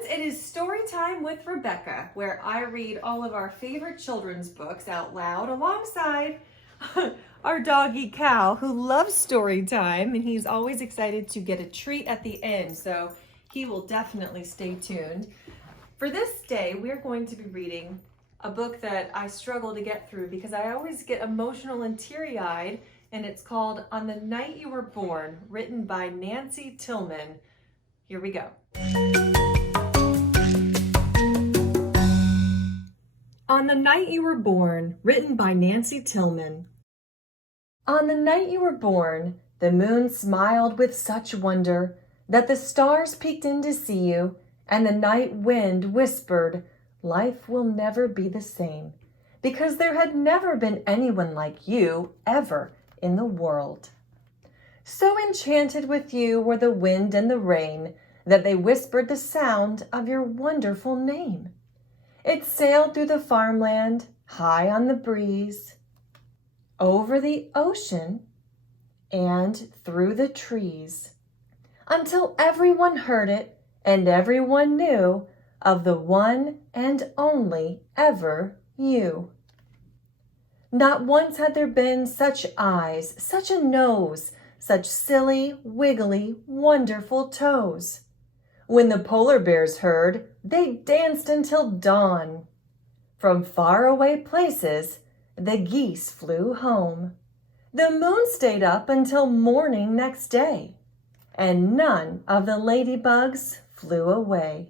friends, it is story time with Rebecca, where I read all of our favorite children's books out loud alongside our doggy Cal, who loves story time, and he's always excited to get a treat at the end, so he will definitely stay tuned. For this day, we're going to be reading a book that I struggle to get through because I always get emotional and teary-eyed, and it's called On the Night You Were Born, written by Nancy Tillman. Here we go. On the Night You Were Born, written by Nancy Tillman. On the night you were born, the moon smiled with such wonder that the stars peeked in to see you, and the night wind whispered, "Life will never be the same, because there had never been anyone like you ever in the world." So enchanted with you were the wind and the rain that they whispered the sound of your wonderful name. It sailed through the farmland, high on the breeze, over the ocean, and through the trees, until everyone heard it and everyone knew of the one and only ever you. Not once had there been such eyes, such a nose, such silly, wiggly, wonderful toes. When the polar bears heard, they danced until dawn. From faraway places, the geese flew home. The moon stayed up until morning next day, and none of the ladybugs flew away.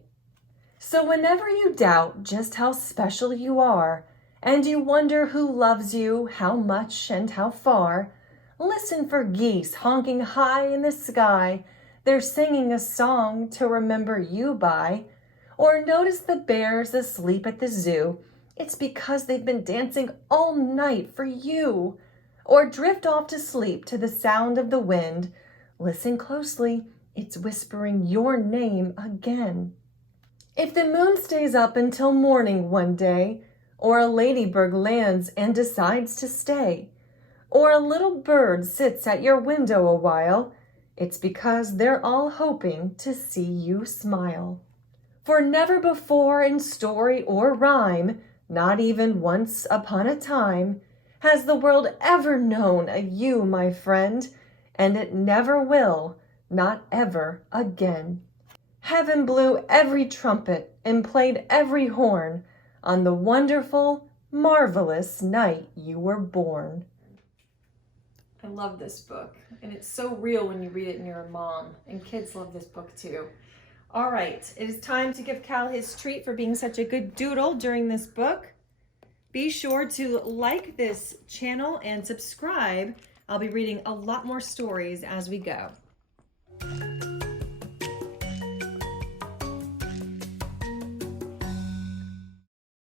So whenever you doubt just how special you are, and you wonder who loves you, how much and how far, listen for geese honking high in the sky. They're singing a song to remember you by. Or notice the bears asleep at the zoo. It's because they've been dancing all night for you. Or drift off to sleep to the sound of the wind. Listen closely, it's whispering your name again. If the moon stays up until morning one day, or a ladybird lands and decides to stay, or a little bird sits at your window a while, it's because they're all hoping to see you smile. For never before in story or rhyme, not even once upon a time, has the world ever known a you, my friend, and it never will, not ever again. Heaven blew every trumpet and played every horn on the wonderful, marvelous night you were born. I love this book, and it's so real when you read it and you're a mom, and kids love this book too. All right, it is time to give Cal his treat for being such a good doodle during this book. Be sure to like this channel and subscribe. I'll be reading a lot more stories as we go.